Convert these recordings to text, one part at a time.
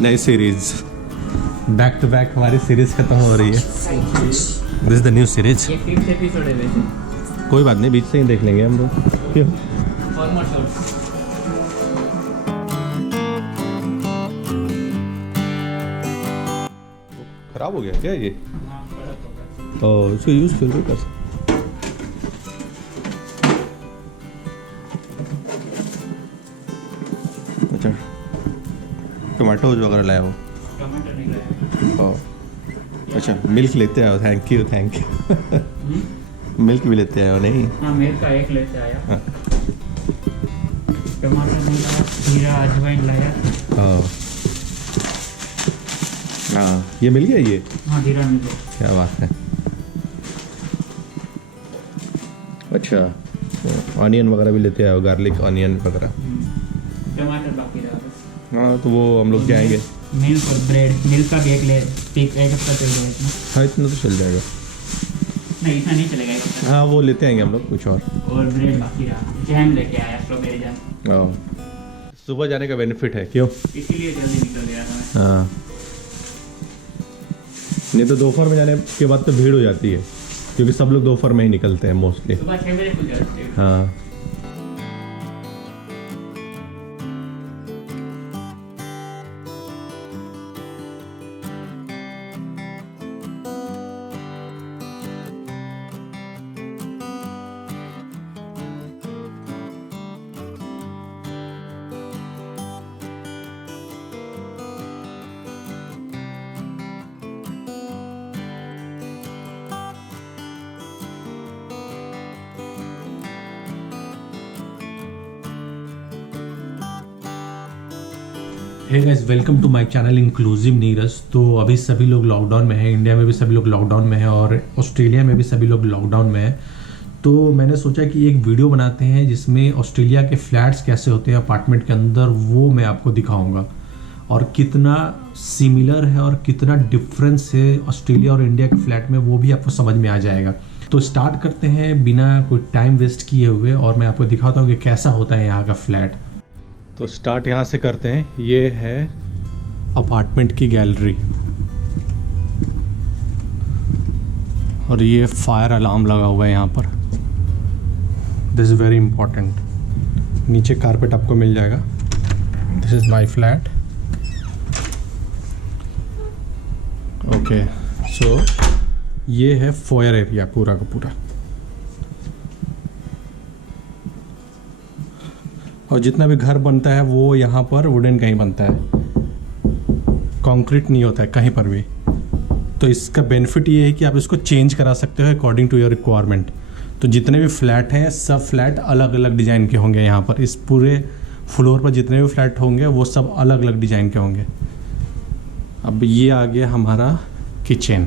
नई series back to back हमारी series खत्म हो रही है। This is the new series. ये 5th एपिसोड है वैसे। कोई बात नहीं, बीच से ही देख लेंगे हम लोग। क्यों? और मोर शॉर्ट्स। खराब हो गया क्या ये? हाँ, बड़ा होगा। और इसको यूज़ फिर भी कर सकते। अच्छा, टोमेटोज वगैरह लाया हो? टमाटर नहीं लाया। ओह अच्छा, मिल्क लेते आओ। थैंक यू मिल्क भी लेते आओ। नहीं हाँ, मेरे का एक लेते आया। हाँ। टमाटर नहीं लाया, जीरा अजवाइन लाया। हाँ, ये मिल गया ये? हाँ, जीरा मिल गया। क्या बात है। अच्छा, ऑनियन वगैरह भी लेते आओ, गार्लिक ऑनियन वगैरह। टमाटर बाकी रहा बस। हाँ, तो वो हम लोग जाएंगे। मिल्क और ब्रेड, मिल्क का भी एक हफ्ता चल जाएगा इतना। हाँ, इतना तो चल जाएगा। नहीं, इतना नहीं चलेगा एक हफ्ता। हाँ, वो लेते आएंगे हम लोग कुछ और ब्रेड बाकी रहा। जैम लेके आया, स्ट्रॉबेरी जैम। सुबह जाने का बेनिफिट है। क्यों? इसीलिए जल्दी निकल गया था मैं। हाँ, नहीं तो दोपहर में जाने के बाद तो भीड़ हो जाती है, क्योंकि सब लोग दोपहर में ही निकलते हैं मोस्टली। सुबह 6 बजे खुल जाती है। हाँ। Hey guys, welcome to my channel inclusive Neeraj. तो अभी सभी लोग लॉकडाउन में हैं, इंडिया में भी सभी लोग लॉकडाउन में हैं और ऑस्ट्रेलिया में भी सभी लोग लॉकडाउन में हैं। तो मैंने सोचा कि एक वीडियो बनाते हैं जिसमें ऑस्ट्रेलिया के फ्लैट्स कैसे होते हैं अपार्टमेंट के अंदर, वो मैं आपको दिखाऊंगा और कितना सिमिलर है और कितना डिफरेंस है ऑस्ट्रेलिया और इंडिया के फ्लैट में, वो भी आपको समझ में आ जाएगा। तो स्टार्ट करते हैं बिना कोई टाइम वेस्ट किए हुए और मैं आपको दिखाता हूँ कि कैसा होता है यहाँ का फ्लैट। तो स्टार्ट यहाँ से करते हैं। ये है अपार्टमेंट की गैलरी और ये फायर अलार्म लगा हुआ है यहाँ पर। This is very important. नीचे कारपेट आपको मिल जाएगा। This is my flat. Okay, so ये है फोयर एरिया पूरा का पूरा। और जितना भी घर बनता है वो यहाँ पर वुडन का ही बनता है, कंक्रीट नहीं होता है कहीं पर भी। तो इसका बेनिफिट ये है कि आप इसको चेंज करा सकते हो अकॉर्डिंग टू योर रिक्वायरमेंट। तो जितने भी फ्लैट हैं सब फ्लैट अलग अलग डिज़ाइन के होंगे यहाँ पर। इस पूरे फ्लोर पर जितने भी फ्लैट होंगे वो सब अलग अलग डिज़ाइन के होंगे। अब ये आ गया हमारा किचन।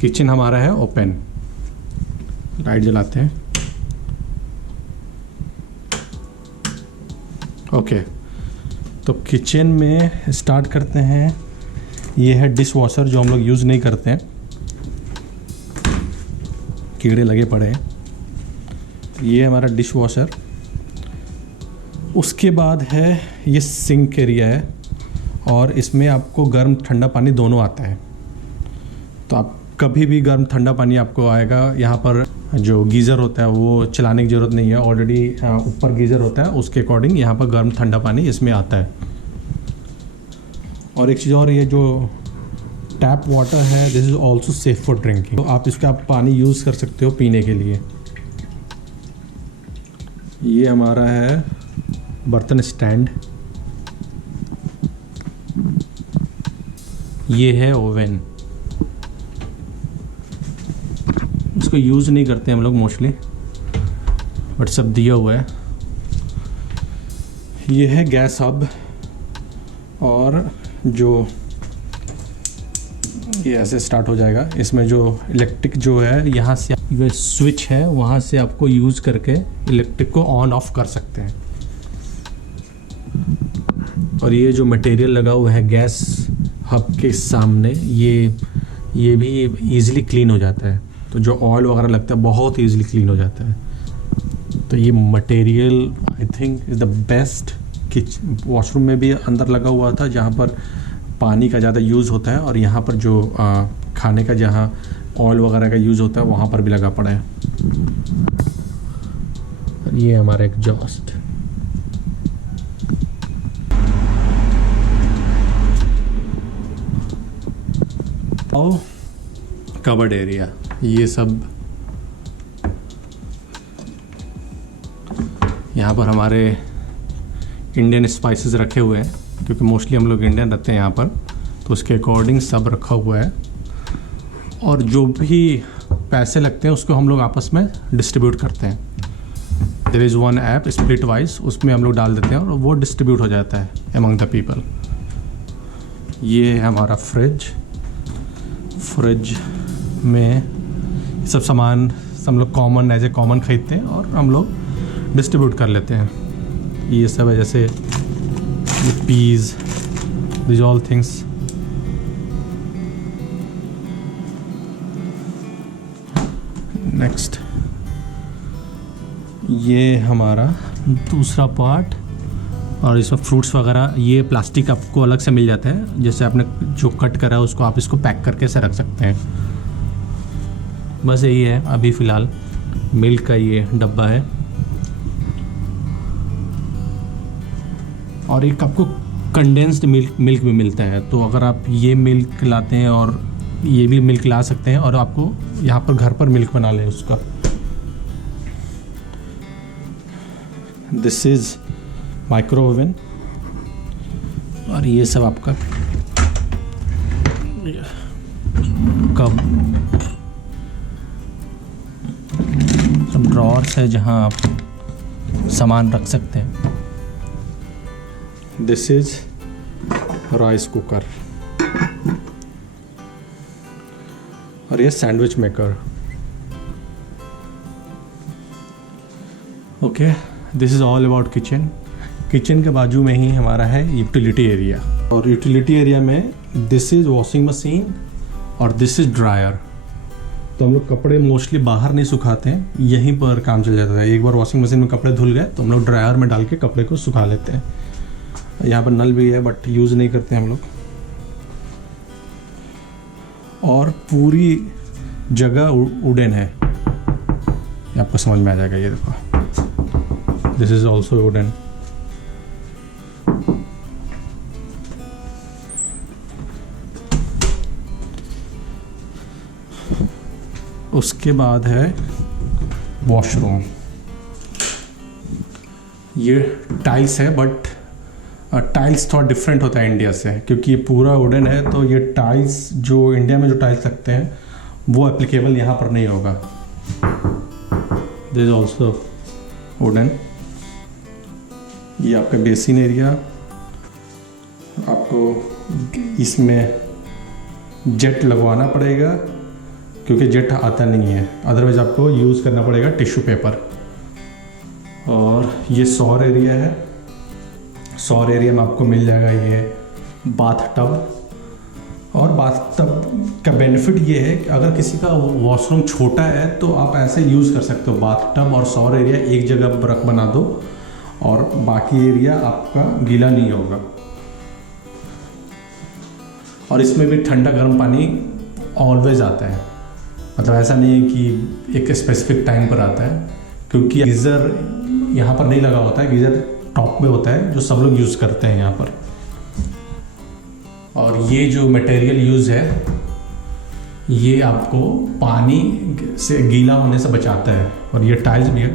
किचन हमारा है ओपन। लाइट जलाते हैं। ओके, तो किचन में स्टार्ट करते हैं। ये है डिश वॉशर जो हम लोग यूज़ नहीं करते हैं, कीड़े लगे पड़े हैं। ये हमारा डिश वॉशर। उसके बाद है ये सिंक एरिया है और इसमें आपको गर्म ठंडा पानी दोनों आता है। तो आप कभी भी गर्म ठंडा पानी आपको आएगा। यहाँ पर जो गीज़र होता है वो चलाने की ज़रूरत नहीं है, ऑलरेडी ऊपर गीज़र होता है, उसके अकॉर्डिंग यहाँ पर गर्म ठंडा पानी इसमें आता है। और एक चीज़ और, ये जो टैप वाटर है this is also safe for drinking. तो आप इसका पानी यूज़ कर सकते हो पीने के लिए। ये हमारा है बर्तन स्टैंड। ये है ओवन। इसको यूज़ नहीं करते हम लोग मोस्टली, बट सब दिया हुआ है। ये है गैस हब और जो ये ऐसे स्टार्ट हो जाएगा। इसमें जो इलेक्ट्रिक जो है यहाँ से ये स्विच है, वहाँ से आपको यूज़ करके इलेक्ट्रिक को ऑन ऑफ कर सकते हैं। और ये जो मटेरियल लगा हुआ है गैस हब के सामने, ये भी इजीली क्लीन हो जाता है। तो जो ऑयल वगैरह लगता है बहुत ईजिली क्लीन हो जाता है। तो ये material I think is the best washroom में भी अंदर लगा हुआ था जहाँ पर पानी का ज़्यादा यूज़ होता है, और यहाँ पर जो खाने का जहाँ ऑयल वगैरह का यूज़ होता है वहाँ पर भी लगा पड़ा है। ये हमारा एग्जॉस्ट। और कवर्ड एरिया, ये सब यहाँ पर हमारे इंडियन स्पाइसेस रखे हुए हैं, क्योंकि मोस्टली हम लोग इंडियन रहते हैं यहाँ पर, तो उसके अकॉर्डिंग सब रखा हुआ है। और जो भी पैसे लगते हैं उसको हम लोग आपस में डिस्ट्रीब्यूट करते हैं। There is one app Splitwise, उसमें हम लोग डाल देते हैं और वो डिस्ट्रीब्यूट हो जाता है अमंग द पीपल। ये है हमारा फ्रिज में सब सामान हम लोग कॉमन एज ए कॉमन ख़रीदते हैं और हम लोग डिस्ट्रीब्यूट कर लेते हैं। ये सब है जैसे peas, this all things. Next, ये हमारा दूसरा पार्ट, और इसमें फ्रूट्स वगैरह ये प्लास्टिक आपको अलग से मिल जाता है। जैसे आपने जो कट करा है उसको आप इसको पैक करके से रख सकते हैं। बस यही है अभी फ़िलहाल। मिल्क का ये डब्बा है, और एक आपको कंडेंस्ड मिल्क भी मिलता है। तो अगर आप ये मिल्क लाते हैं और ये भी मिल्क ला सकते हैं, और आपको यहाँ पर घर पर मिल्क बना लें उसका। दिस इज़ माइक्रो ओवन, और ये सब आपका कप, सब ड्रॉर्स है जहाँ आप सामान रख सकते हैं। दिस इज राइस कुकर, और ये sandwich maker. Okay, this is all about kitchen. Kitchen के बाजू में ही हमारा है यूटिलिटी एरिया, और यूटिलिटी एरिया में दिस इज़ वॉशिंग मशीन और दिस इज़ ड्रायर। तो हम लोग कपड़े मोस्टली बाहर नहीं सुखाते हैं, यहीं पर काम चल जाता है। एक बार वॉशिंग मशीन में कपड़े धुल गए तो हम लोग ड्रायर में डाल के कपड़े को सुखा लेते हैं। यहाँ पर नल भी है बट यूज़ नहीं करते हम लोग। और पूरी जगह वुडन है, ये आपको समझ में आ जाएगा। ये देखो, दिस इज ऑल्सो वुडन। उसके बाद है वॉशरूम। ये टाइल्स है, बट टाइल्स थोड़ा डिफरेंट होता है इंडिया से, क्योंकि ये पूरा वुडन है। तो ये टाइल्स जो इंडिया में जो टाइल्स लगते हैं वो एप्लीकेबल यहाँ पर नहीं होगा। This is also wooden. ये आपका बेसिन एरिया, आपको इसमें जेट लगवाना पड़ेगा क्योंकि जेट आता नहीं है, अदरवाइज आपको यूज़ करना पड़ेगा टिश्यू पेपर। और ये सौर एरिया है। सौर एरिया में आपको मिल जाएगा ये बाथ टब। और बाथ टब का बेनिफिट ये है कि अगर किसी का वॉशरूम छोटा है तो आप ऐसे यूज़ कर सकते हो। बाथ टब और सौर एरिया एक जगह बना दो और बाकी एरिया आपका गीला नहीं होगा। और इसमें भी ठंडा गर्म पानी ऑलवेज आता है, मतलब ऐसा नहीं है कि एक स्पेसिफिक टाइम पर आता है, क्योंकि गीज़र यहाँ पर नहीं लगा होता है। गीज़र टॉप में होता है जो सब लोग यूज़ करते हैं यहाँ पर। और ये जो मटेरियल यूज़ है ये आपको पानी से गीला होने से बचाता है। और ये टाइल्स भी है,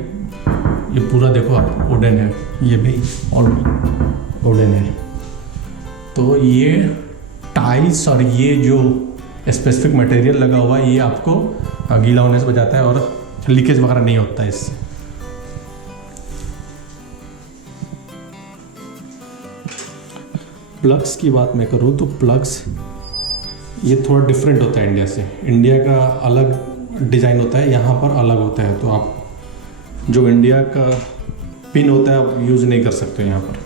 ये पूरा देखो आप वुडन है, ये भी ऑल वुडन है। तो ये टाइल्स और ये जो स्पेसिफिक मटेरियल लगा हुआ है ये आपको गीला होने से बचाता है और लीकेज वगैरह नहीं होता है इससे। प्लग्स की बात मैं करूँ तो प्लग्स ये थोड़ा डिफरेंट होता है इंडिया से। इंडिया का अलग डिज़ाइन होता है, यहाँ पर अलग होता है। तो आप जो इंडिया का पिन होता है आप यूज़ नहीं कर सकते यहाँ पर।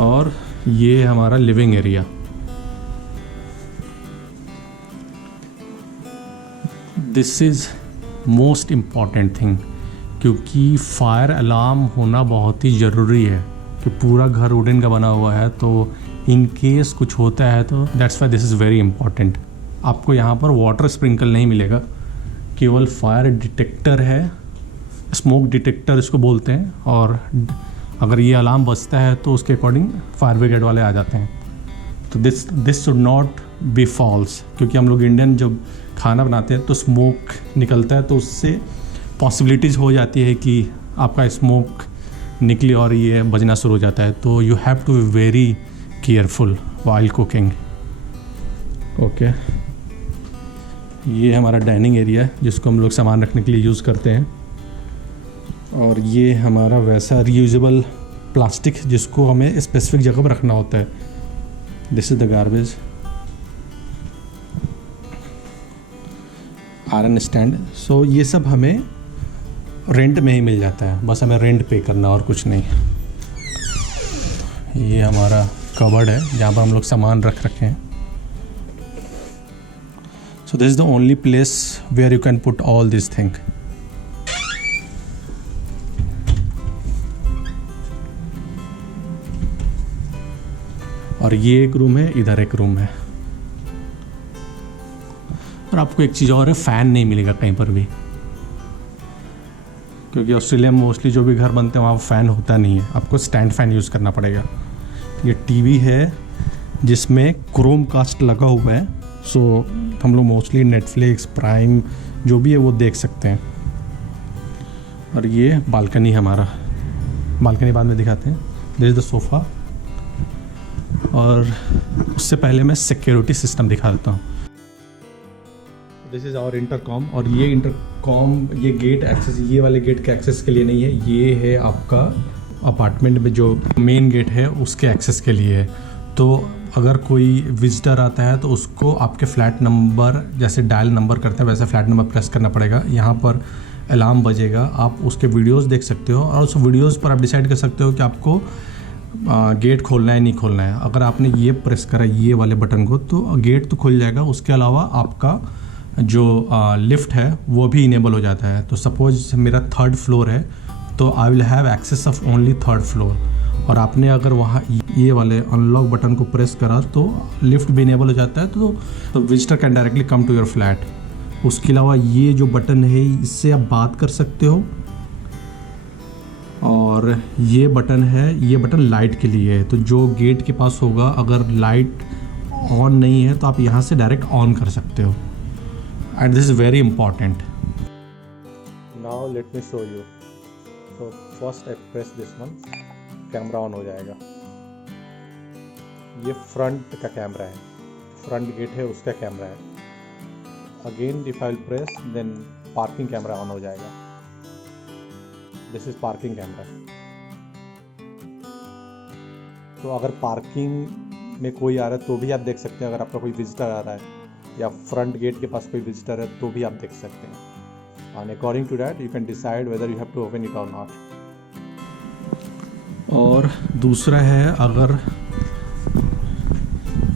और ये हमारा living area. This is most important thing, क्योंकि फायर अलार्म होना बहुत ही ज़रूरी है कि पूरा घर वुडन का बना हुआ है, तो इन केस कुछ होता है तो that's why this is very important. आपको यहाँ पर वाटर स्प्रिंकल नहीं मिलेगा, केवल फायर डिटेक्टर है, स्मोक डिटेक्टर इसको बोलते हैं, और अगर ये अलार्म बजता है तो उसके अकॉर्डिंग फायर ब्रिगेड वाले आ जाते हैं। तो this should not be false, क्योंकि हम लोग इंडियन जब खाना बनाते हैं तो स्मोक निकलता है, तो उससे पॉसिबिलिटीज़ हो जाती है कि आपका स्मोक निकले और ये बजना शुरू हो जाता है। तो you have to be very careful while cooking. Okay, ये हमारा डाइनिंग एरिया है जिसको हम लोग सामान रखने के लिए यूज़ करते हैं, और ये हमारा वैसा रीयूजेबल प्लास्टिक जिसको हमें स्पेसिफिक जगह पर रखना होता है। This is the garbage. Iron stand. So ये सब हमें रेंट में ही मिल जाता है, बस हमें रेंट पे करना और कुछ नहीं। ये हमारा कबर्ड है जहाँ पर हम लोग सामान रख रखे हैं। So this is the only place where you can put all this thing. और ये एक रूम है, इधर एक रूम है। और आपको एक चीज़ और है, फ़ैन नहीं मिलेगा कहीं पर भी, क्योंकि ऑस्ट्रेलिया में मोस्टली जो भी घर बनते हैं वहाँ फ़ैन होता नहीं है, आपको स्टैंड फ़ैन यूज़ करना पड़ेगा। ये टीवी है जिसमें क्रोम कास्ट लगा हुआ है, सो हम लोग मोस्टली नेटफ्लिक्स, प्राइम जो भी है वो देख सकते हैं। और ये बालकनी हमारा, बालकनी बाद में दिखाते हैं। This is the sofa. और उससे पहले मैं सिक्योरिटी सिस्टम दिखा देता हूँ। This is our intercom. और ये इंटरकॉम, ये गेट एक्सेस, ये वाले गेट के एक्सेस के लिए नहीं है, ये है आपका अपार्टमेंट में जो मेन गेट है उसके एक्सेस के लिए है। तो अगर कोई विजिटर आता है तो उसको आपके फ्लैट नंबर, जैसे डायल नंबर करते हैं वैसे फ्लैट नंबर प्रेस करना पड़ेगा। यहाँ पर अलार्म बजेगा, आप उसके वीडियोस देख सकते हो, और उस वीडियोस पर आप डिसाइड कर सकते हो कि आपको गेट खोलना है नहीं खोलना है। अगर आपने ये प्रेस करा ये वाले बटन को तो गेट तो खुल जाएगा, उसके अलावा आपका जो लिफ्ट है वो भी इनेबल हो जाता है। तो सपोज मेरा 3rd फ्लोर है तो I will have access of only 3rd floor, और आपने अगर वहाँ ये वाले अनलॉक बटन को प्रेस करा तो लिफ्ट भी इनेबल हो जाता है, तो visitor can directly come to your flat. उसके अलावा ये जो बटन है इससे आप बात कर सकते हो, और ये बटन है, ये बटन लाइट के लिए है। तो जो गेट के पास होगा अगर लाइट ऑन नहीं है तो आप यहाँ से डायरेक्ट ऑन कर सकते हो, and this is very important. Now let me show you. तो first I press this one, camera on हो जाएगा। ये फ्रंट का कैमरा है, फ्रंट गेट है उसका कैमरा है। Again if I will press then parking camera on हो जाएगा। This is parking camera. तो अगर पार्किंग में कोई आ रहा है तो भी आप देख सकते हैं, अगर आपका कोई विजिटर आ रहा है या फ्रंट गेट के पास कोई विजिटर है तो भी आप देख सकते हैं। And according to that you can decide whether you have to open it or not. और दूसरा है, अगर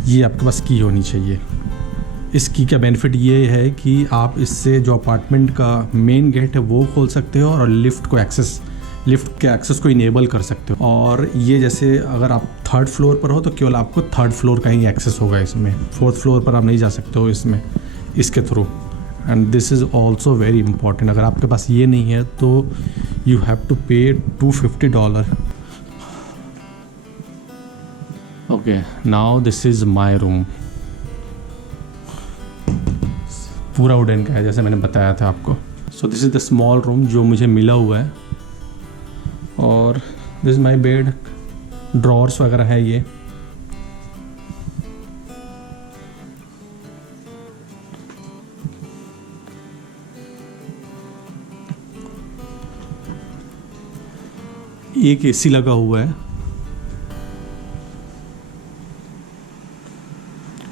ये आपके पास की होनी चाहिए। इस की का बेनिफिट ये है कि आप इससे जो अपार्टमेंट का मेन गेट है वो खोल सकते हो, और लिफ्ट के एक्सेस को इनेबल कर सकते हो। और ये जैसे अगर आप 3rd फ्लोर पर हो तो केवल आपको 3rd फ्लोर का ही एक्सेस होगा इसमें, 4th फ्लोर पर आप नहीं जा सकते हो इसमें, इसके through. And this is also very important. अगर आपके पास ये नहीं है तो यू हैव टू पे $250। Okay, now this is my room. पूरा वुडन का है जैसे मैंने बताया था आपको। सो this is the small room जो मुझे मिला हुआ है, और this is my bed, drawers वगैरह है ये। एक एसी लगा हुआ है,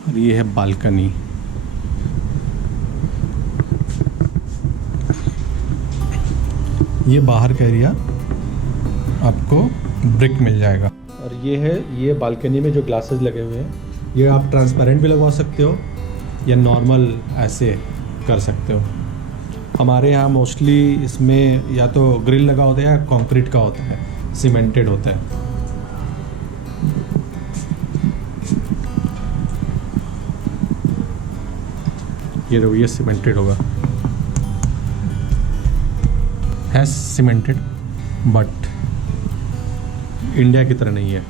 और ये है बालकनी। ये बाहर का एरिया आपको ब्रिक मिल जाएगा। और ये बालकनी में जो ग्लासेस लगे हुए हैं, ये आप ट्रांसपेरेंट भी लगवा सकते हो या नॉर्मल ऐसे कर सकते हो। हमारे यहाँ मोस्टली इसमें या तो ग्रिल लगा होता है या कंक्रीट का होता है, सीमेंटेड होता है। ये देखो, ये सीमेंटेड होगा, है सीमेंटेड, बट इंडिया की तरह नहीं है।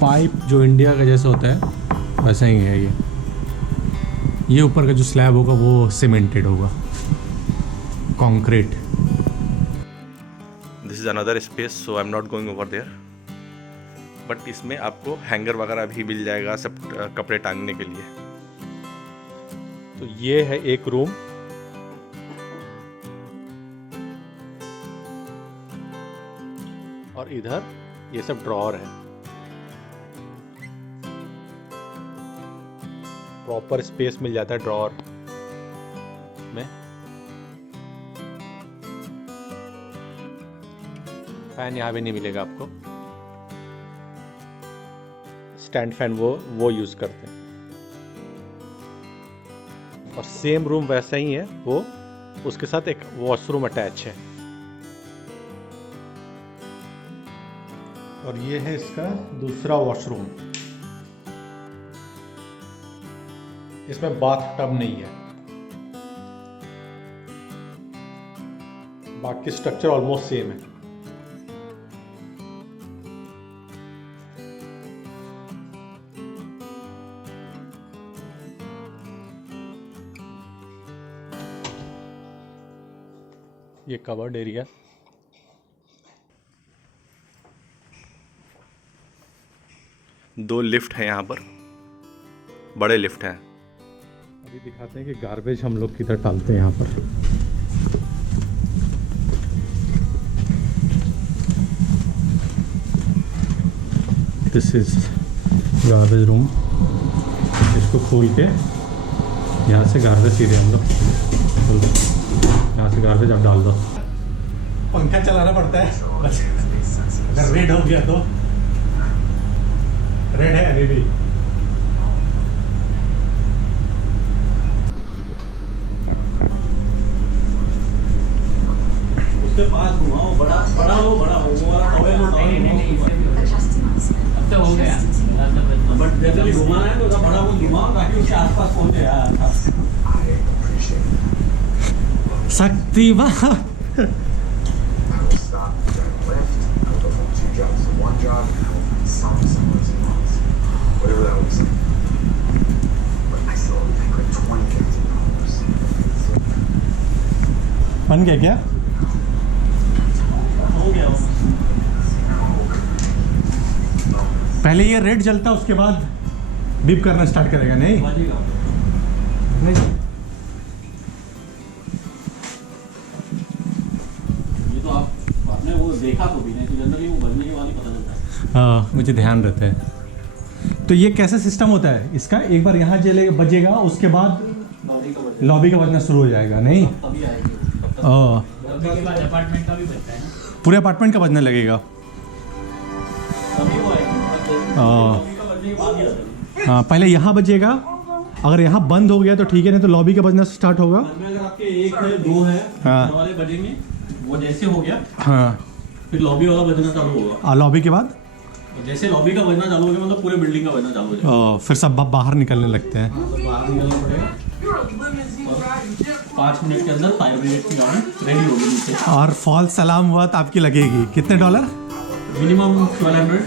पाइप जो इंडिया का जैसा होता है वैसा ही है ये ऊपर का जो स्लैब होगा वो सीमेंटेड होगा, concrete. This is another space, so I am not going over there, but इसमें आपको हैंगर वगैरह भी मिल जाएगा सब कपड़े टांगने के लिए। तो ये है एक रूम, और इधर ये सब ड्रॉअर है। प्रॉपर स्पेस मिल जाता है ड्रॉअर में। फैन यहाँ भी नहीं मिलेगा आपको, स्टैंड फैन वो यूज करते हैं। और सेम रूम वैसा ही है वो, उसके साथ एक वॉशरूम अटैच है। और ये है इसका दूसरा वॉशरूम, इसमें बाथ टब नहीं है, बाकी स्ट्रक्चर ऑलमोस्ट सेम है। ये कवर्ड एरिया, दो लिफ्ट है यहाँ पर, बड़े लिफ्ट हैं। अभी दिखाते हैं कि गार्बेज हम लोग किधर डालते हैं यहाँ पर। This is garbage room. इसको खोल के यहाँ से गार्बेज सीधे हम लोग, यहाँ से गार्बेज आप डाल दो। पंखा चलाना पड़ता है, अगर रेड हो गया तो। रेड है अभी भी। उसके पास घुमाओ, बड़ा बड़ा हो, बड़ा हो, वो वाला कवर लो, अब तो हो गया, बट जैसे भी घुमाना है तो उसका बड़ा वो घुमाओ ताकि उसके आसपास पहुंचे यार। शक्तिवान। बन गया क्या? हो गया। पहले ये रेड जलता, उसके बाद बीप करना स्टार्ट करेगा। नहीं नहीं, ये तो आपने वो देखा तो भी नहीं, तो जनरली वो बजने के बाद ही पता चलता है। हाँ, मुझे ध्यान रहता है। तो ये कैसा सिस्टम होता है इसका? एक बार यहाँ बजेगा, उसके बाद लॉबी का बजना शुरू हो जाएगा। नहीं, तभी आएगी। के बाद अपार्टमेंट का भी बजता है ना, पूरे अपार्टमेंट का बजना लगेगा। तभी वो आएगी। हाँ, पहले यहाँ बजेगा, अगर यहाँ बंद हो गया तो ठीक है, नहीं तो लॉबी का बजना स्टार्ट होगा। अगर आपके एक है, दो है, हाँ। वाले बजेंगे, वो जैसे हो गया हाँ, फिर लॉबी वाला बजना चालू होगा। लॉबी के बाद जैसे लॉबी का बजना चालू हो गया मतलब पूरे बिल्डिंग का बजना चालू हो जाएगा। फिर सब बाहर निकलने लगते हैं। तो बाहर निकलना पड़ेगा, 5 मिनट के अंदर फायर ब्रिगेड की गाड़ी रेडी होगी नीचे। और फॉल्स अलार्म हुआ तो आपकी लगेगी कितने $? मिनिमम 1200।